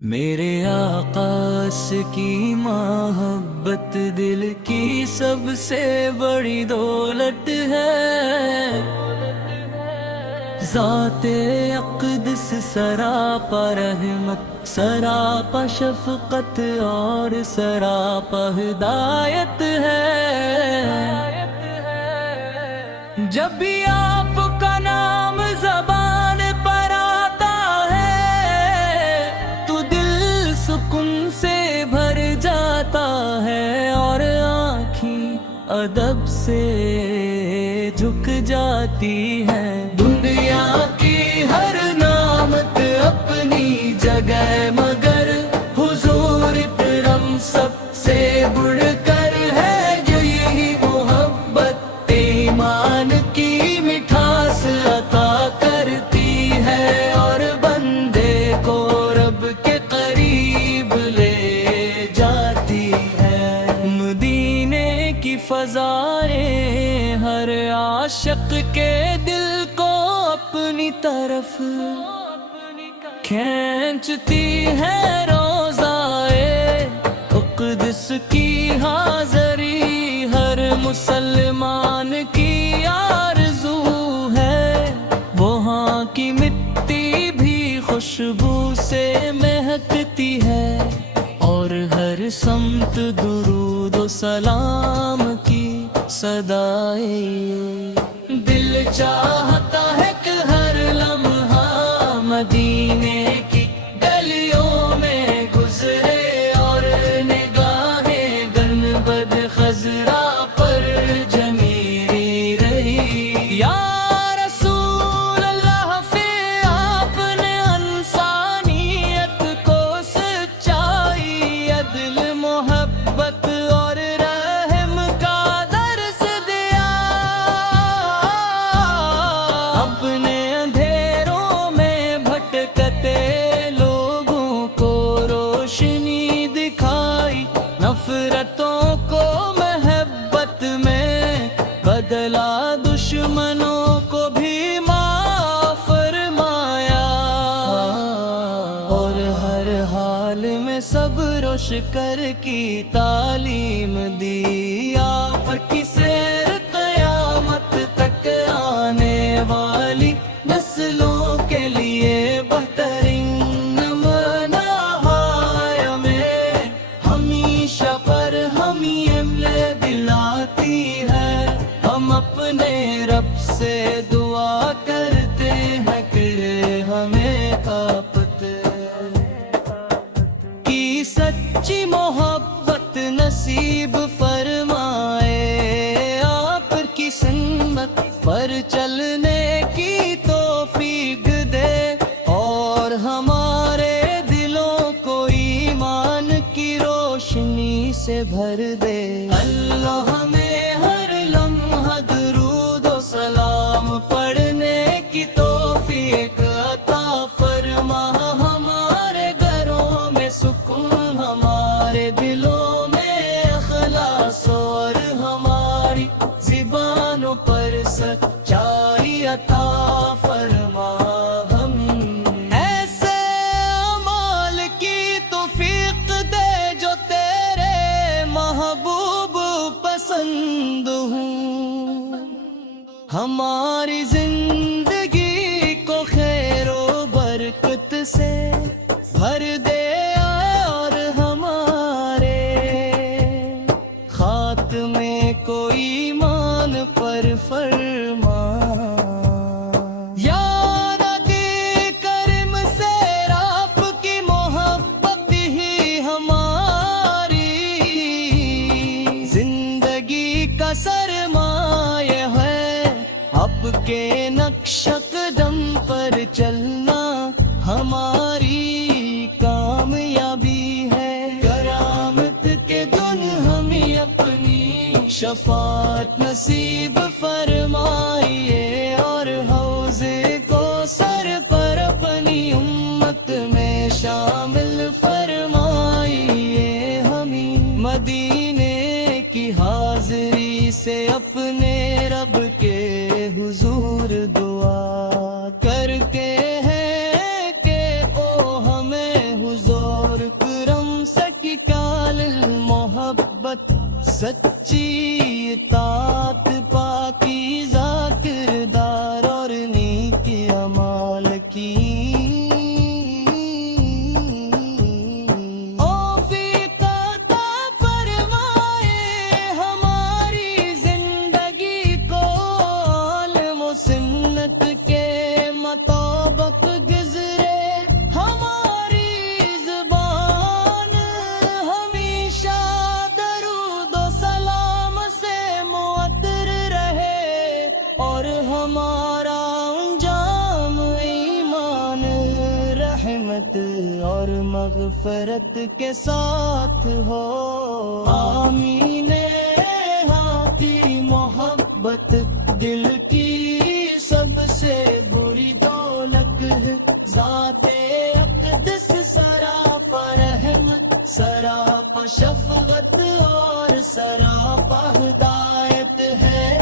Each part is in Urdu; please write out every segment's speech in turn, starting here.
میرے آقا کی محبت دل کی سب سے بڑی دولت ہے۔ ذات اقدس سراپا رحمت، سراپا شفقت اور سراپا ہدایت ہے۔ جب بھی آپ کا نام زبان پر آتا ہے تو دل سکون سے بھر جاتا ہے اور آنکھیں ادب سے جھک جاتی ہیں۔ دنیا کی ہر نعمت اپنی جگہ مگر حضور اکرم سب سے بڑھ کر ہے۔ جو یہی محبت ایمان کی مٹھاس عطا کرتی ہے اور بندے کو رب کے قریب لے جاتی ہے۔ مدینے کی فضائیں ہر عاشق کے دل کو اپنی طرف کھینچتی ہے۔ روضائے اقدس کی حاضری ہر مسلمان کی آرزو ہے۔ وہاں کی مٹی بھی خوشبو سے مہکتی ہے اور ہر سمت درود و سلام کی صدائیں۔ دل چاہتا ہے کہ ہر لمحہ مدینے کی گلیوں میں گزرے اور نگاہیں گنبد خضرا پر جمی رہی۔ یا رسول اللہ فی آپ نے انسانیت کو سچائی، عدل، محبت اور رحم کا درس دیا۔ اپنے اندھیروں میں بھٹکتے لوگوں کو روشنی دکھائی، نفرتوں کو محبت میں بدلا، دشمنوں کو بھی معاف فرمایا اور ہر حال میں صبر و شکر کی تعلیم دی۔ آپ کی سیر قیامت تک آنے والی نسلوں کے لیے بہترین نمونہ ہے۔ میں ہمیشہ پر ہمیں دلاتی ہے، ہم اپنے رب سے دعا کرتے ہیں کہ ہمیں آپت کی سچی محبت نصیب فرمائے۔ آپ کی سنت پر چلنے کی توفیق دے اور ہمارے دلوں کو ایمان کی روشنی سے بھر دے۔ اللہ ہمیں ہر لمحہ درود و سلام پڑھنے کی توفیق عطا فرما۔ ہمارے گھروں میں سکون، ہمارے دلوں میں اخلاص اور ہماری زبانوں پر سچائی عطا فرما۔ ہم ایسے اعمال کی توفیق دے جو تیرے محبوب پسند ہوں، ہماری زندگی کو خیر و برکت سے بھر دے اور ہمارے خاتمے کو ایمان پر فرما۔ یا نبی کریم سے آپ کی محبت ہی ہماری زندگی کا سرمایہ ہے۔ آپ کے نقش قدم پر چلنا ہماری کامیابی ہے۔ کرامت کے دن ہمیں اپنی شفاعت نصیب فرمائیے اور حوض کو سر پر اپنی امت میں شامل فرمائیے۔ ہمیں مدینے کی حاضری سے اپنے رب کے حضور دعا کر کے ہے کہ او ہمیں حضور سچی اطاعت پاکیزہ کردار اور نیک اعمال کی توفیق عطا فرمائے ہماری زندگی کو علم و سنت کے مطابق گزرے ہماری زبان ہمیشہ درود و سلام سے معطر رہے اور ہمارا انجام ایمان رحمت اور مغفرت کے ساتھ ہو آمین ہاں کی محبت دل کی سب سے بری دولت ہے ذات اقدس سراپا رحمت سراپا شفقت اور سراپا ہدایت ہے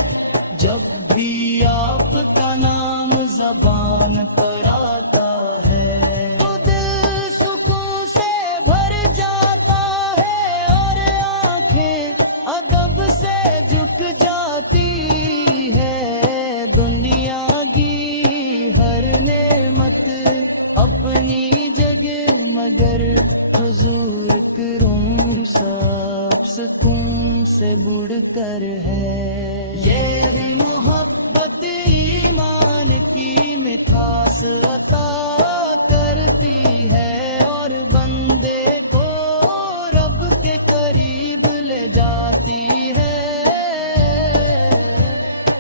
جب بھی آپ کا نام زبان پر آتا ہے تو دل سکون سے بھر جاتا ہے اور آنکھیں ادب سے جھک جاتی ہے دنیا کی ہر نعمت اپنی جگہ مگر حضور کرم سب سکون سے بڑھ کر ہے یہ محبت ایمان کی مٹھاس عطا کرتی ہے اور بندے کو رب کے قریب لے جاتی ہے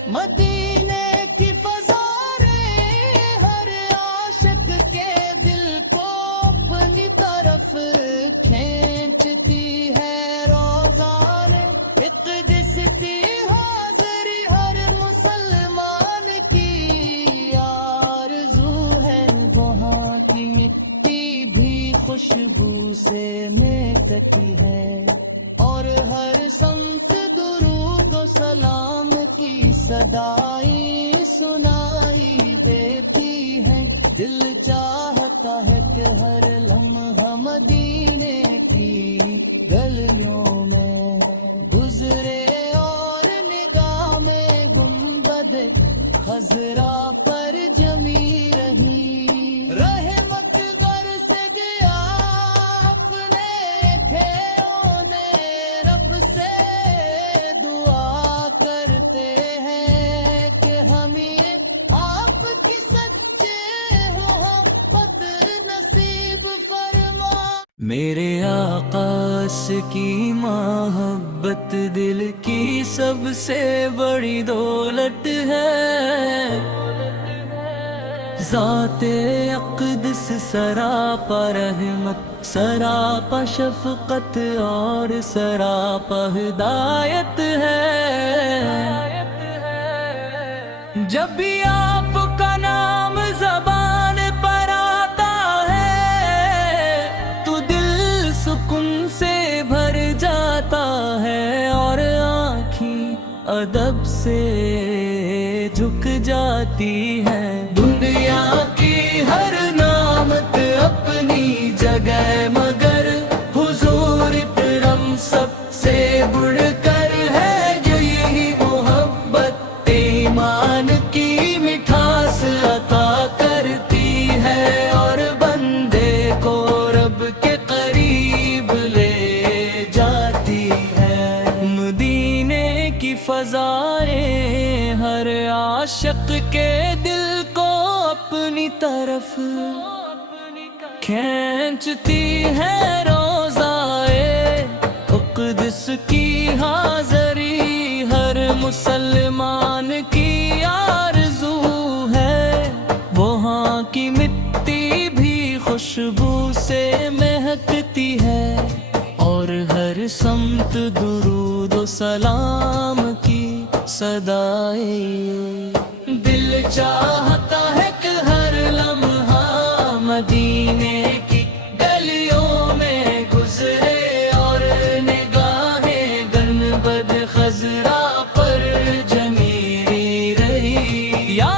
مدینے کی فضائیں ہر عاشق کے دل کو اپنی طرف کھینچتی ہے روزان اقدس کی حاضری ہر مسلمان کی آرزو ہے وہاں کی مٹی بھی خوشبو سے مہکتی ہے اور ہر سمت درود و سلام کی صدائی سنائی دیتی ہے دل چاہتا ہے کہ ہر لمحہ مدینے کی گلیوں میں گزرے اور نگاہ میں گنبد خضرا پر جمی رہی رحمت برس گیا اپنے پھیروں نے رب سے دعا کرتے ہیں کہ ہمیں آپ کی سچے محبت نصیب فرما میرے آقا کی محبت دل کی سب سے بڑی دولت ہے ذات اقدس سراپا رحمت سراپا شفقت اور سراپا ہدایت ہے جب بھی آپ کا نام زبان پر آتا ہے تو دل سکون سے بھر جاتا ہے اور آنکھیں ادب سے جھک جاتی ہے دنیا کی ہر نعمت اپنی جگہ مگر حضور کرم سب سے بڑھ کر ہے یہی محبت ایمان کی مٹھاس عطا کرتی ہے اور بندے کو رب کے قریب لے جاتی ہے مدینے کی فضائیں ہر عاشق کے دل کو اپنی طرف کھینچتی ہے روزائے اقدس کی حاضری ہر مسلمان کی آرزو ہے وہاں کی مٹی بھی خوشبو سے مہکتی ہے اور ہر سمت درود و سلام کی صدائیں دل چاہتا ہے کہ ہر لمحہ مدینے کی گلیوں میں گزرے اور نگاہیں گنبد خضرا پر جمی رہی یا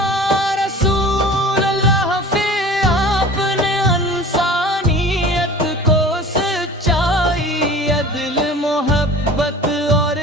رسول اللہ فی آپ نے انسانیت کو سچائی عدل محبت اور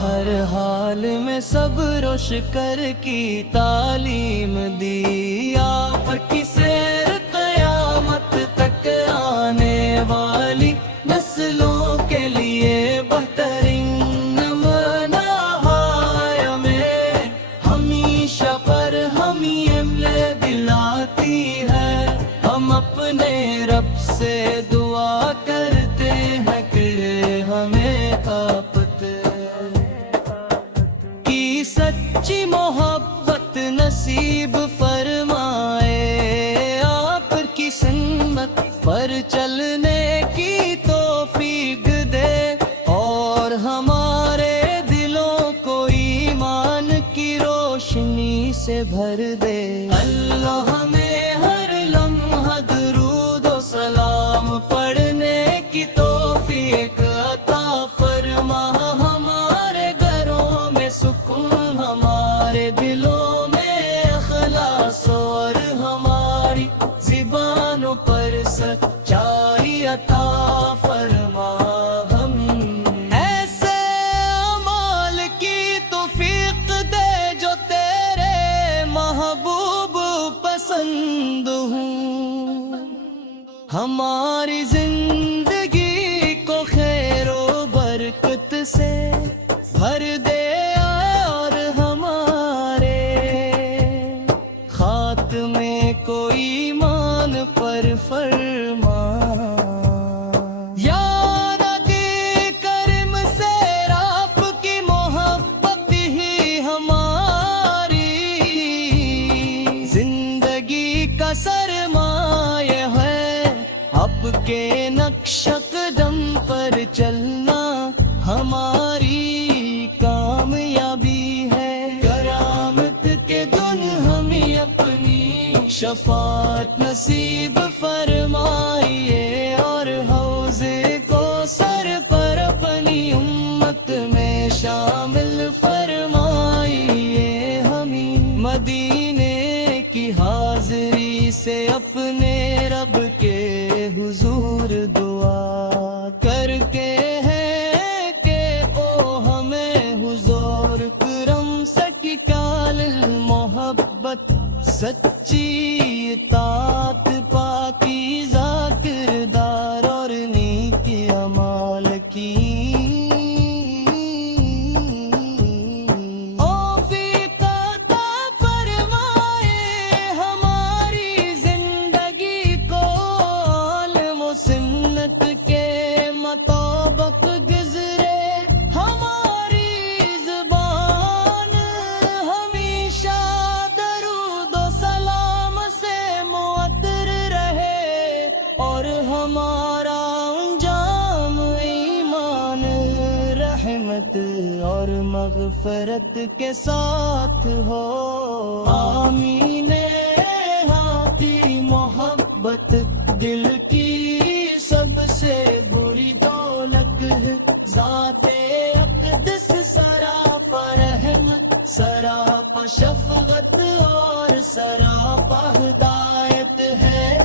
ہر حال میں صبر و شکر کی تعلیم دی، آپ کی سیر قیامت تک آنے والی نسلوں کے لیے بہترین نمونہ میں ہمیشہ پر ہمیں دلاتی ہے۔ ہم اپنے رب سے دعا کرتے ہیں کہ ہمیں آپت کی سچی محبت نصیب فرمائے، آپ کی سنت پر چلنے کی توفیق دے، اور ہمارے دلوں کو ایمان کی روشنی سے بھر دے۔ اللہ ہمیں ہر لمحہ درود و سلام پڑھنے کی توفیق عطا فرما، ہمارے گھروں میں سکون، ہمارے دلوں میں اخلاص، اور ہماری زبانوں پر سچائی عطا فرما۔ ہم ایسے اعمال کی توفیق دے جو تیرے محبوب پسند ہوں، ہماری زندگی کو خیر و برکت سے بھر دے، اور ہمارے خاتمے کو ایمان پر فرما۔ یا نبی کریم سے آپ کی محبت ہی ہماری زندگی کا سرمایہ ہے، آپ کے نقش قدم پر چلنا ہماری کامیابی ہے۔ کرامت کے دن ہمیں اپنی شفاعت نصیب فرمائیے، اور حوض کو سر پر اپنی امت میں شامل فرمائیے۔ ہمیں مدینے کی حاضری سے اپنے رب کے حضور دعا کر کے ہے کہ او ہمیں حضور کرم سٹکال محبت سچی اطاعت پاکیزہ کردار اور نیک اعمال کی توفیق عطا فرمائے، ہماری زندگی کو علم و سنت کے مطابق گزرے، ہماری زبان ہمیشہ درود و سلام سے معطر رہے، اور ہمارا انجام ایمان، رحمت اور مغفرت کے ساتھ ہو۔ آمین۔ ہاں تیری محبت دل کی سب سے بری دولت ہے، ذات اقدس سراپا رحمت، سراپا شفقت اور سراپا ہدایت ہے۔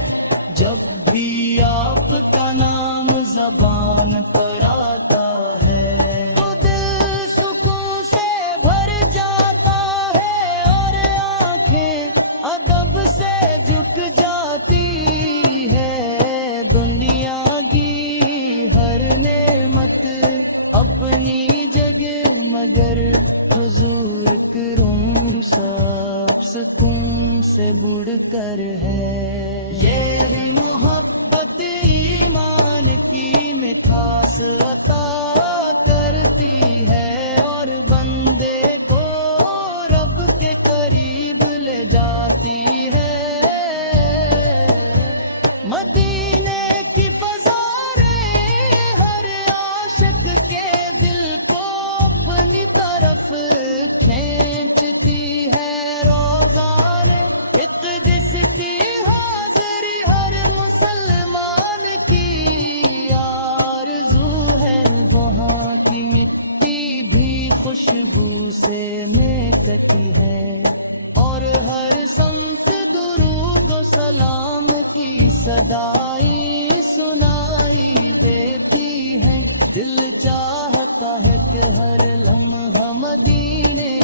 جب بھی آپ کا نام زبان پر آتا ہے تو دل سکون سے بھر جاتا ہے، اور آنکھیں ادب سے جھک جاتی ہے۔ دنیا کی ہر نعمت اپنی جگہ، مگر حضور کرم سب سکون سے بڑھ کر ہے۔ یہ محبت ایمان کی مٹھاس عطا کرتی ہے، اور بندے کو رب کے قریب لے جاتی ہے۔ مدینے کی فضائیں ہر عاشق کے دل کو اپنی طرف کھینچتی ہے۔ روزان اقدس کی حاضری ہر مسلمان کی آرزو ہے، وہاں کی مٹی بھی خوشبو سے مہکتی ہے، اور ہر سمت درود کو سلام کی صدائی سنائی دیتی ہے، دل چاہتا ہے کہ ہر لمحہ مدینے